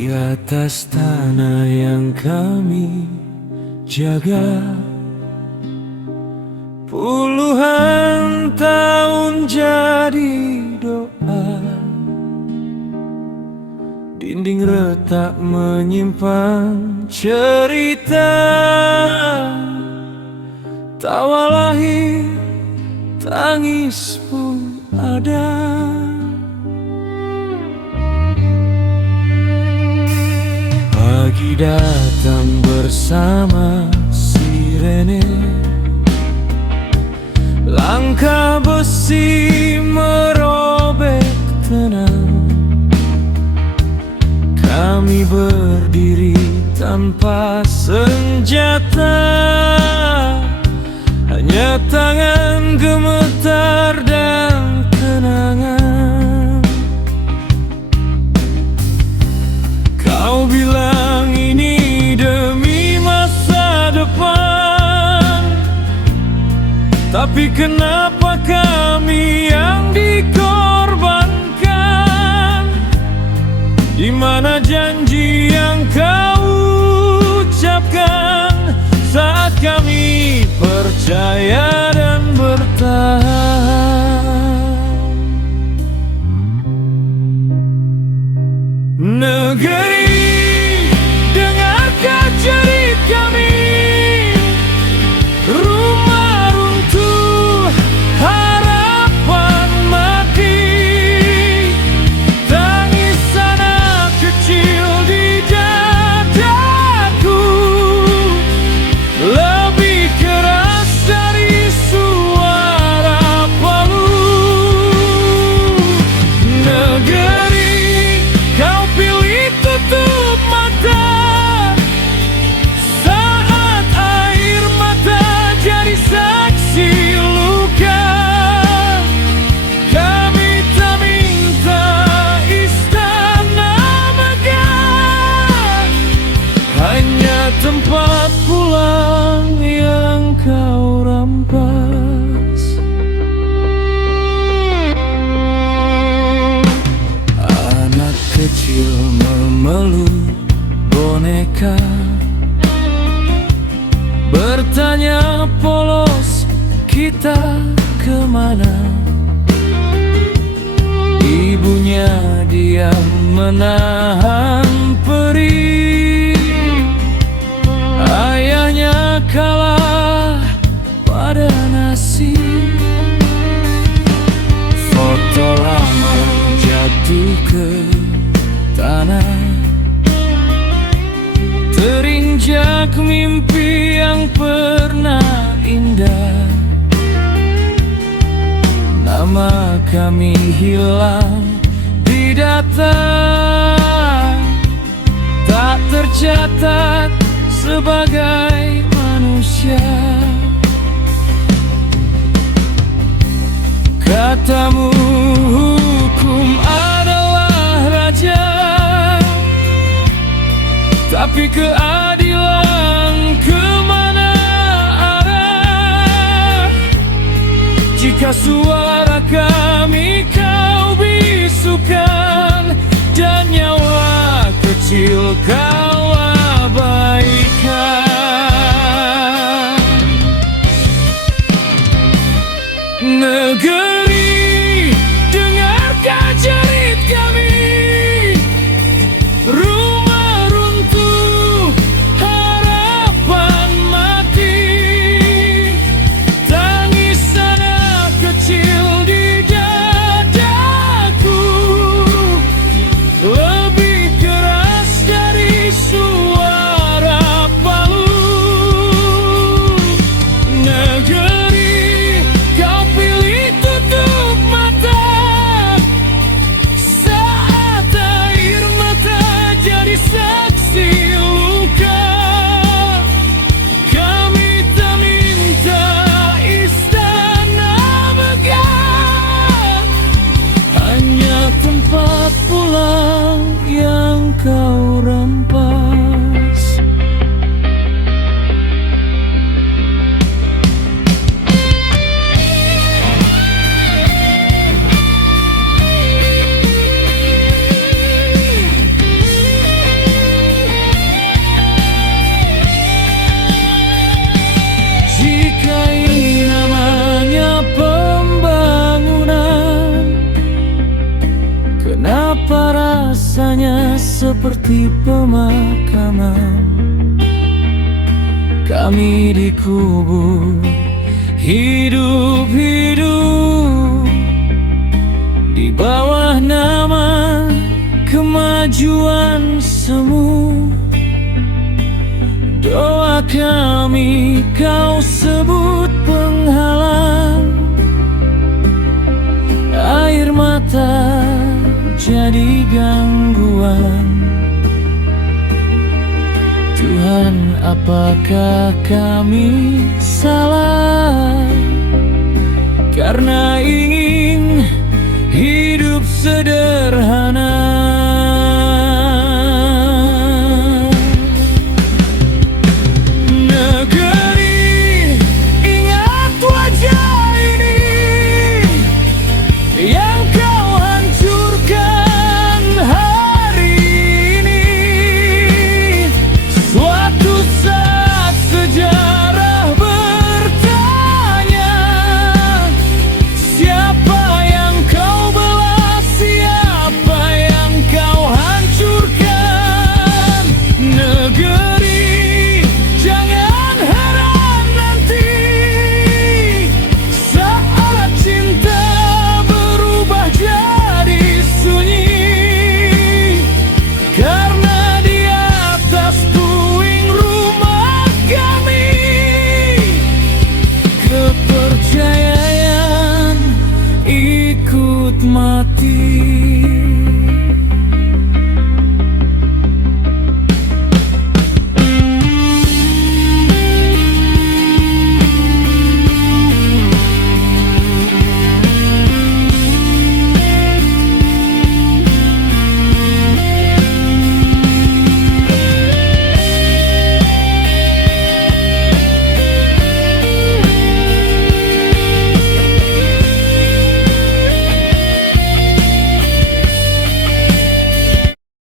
di atas tanah yang kami jaga. Puluhan tahun jadi doa, dinding retak menyimpan cerita. Tawa lahir, tangis pun ada. Pagi datang bersama sirene, langkah besi merobek tenang. Kami berdiri tanpa senjata, hanya tangan gemetar dan kenangan. Kau bilang ini demi masa depan, tapi kenapa kami yang dikorbankan? Di mana janji yang kau ucapkan saat kami percaya dan bertahan? Negeri, dengarkan jerit kami. Rumah runtuh, harapan mati. Tangis anak kecil di dadaku lebih keras dari suara palu. Negeri, kau pilih tutup mata saat air mata jadi saksi luka. Kami tak minta istana megah, hanya tempat pulang yang kau rampas. Anak kecil memeluk boneka, bertanya polos kita kemana. Ibunya diam menahan perih, ayahnya kalah pada nasi. Foto lama jatuh ke tanah, terinjak mimpi yang pernah indah. Nama kami hilang di data, tak tercatat sebagai manusia. Katamu hukum adalah raja, tapi keadilan kemana arah? Jika suara kami kau bisukan dan nyawa kecil kau abaikan. Negeri, dengarkan jerit kami. Rumah runtuh, harapan mati. Tangis anak kecil rasanya seperti pemakaman. Kami dikubur hidup-hidup di bawah nama kemajuan semu. Doa kami kau sebut penghalang, air mata jadi gangguan. Tuhan, apakah kami salah karena ingin hidup sederhana?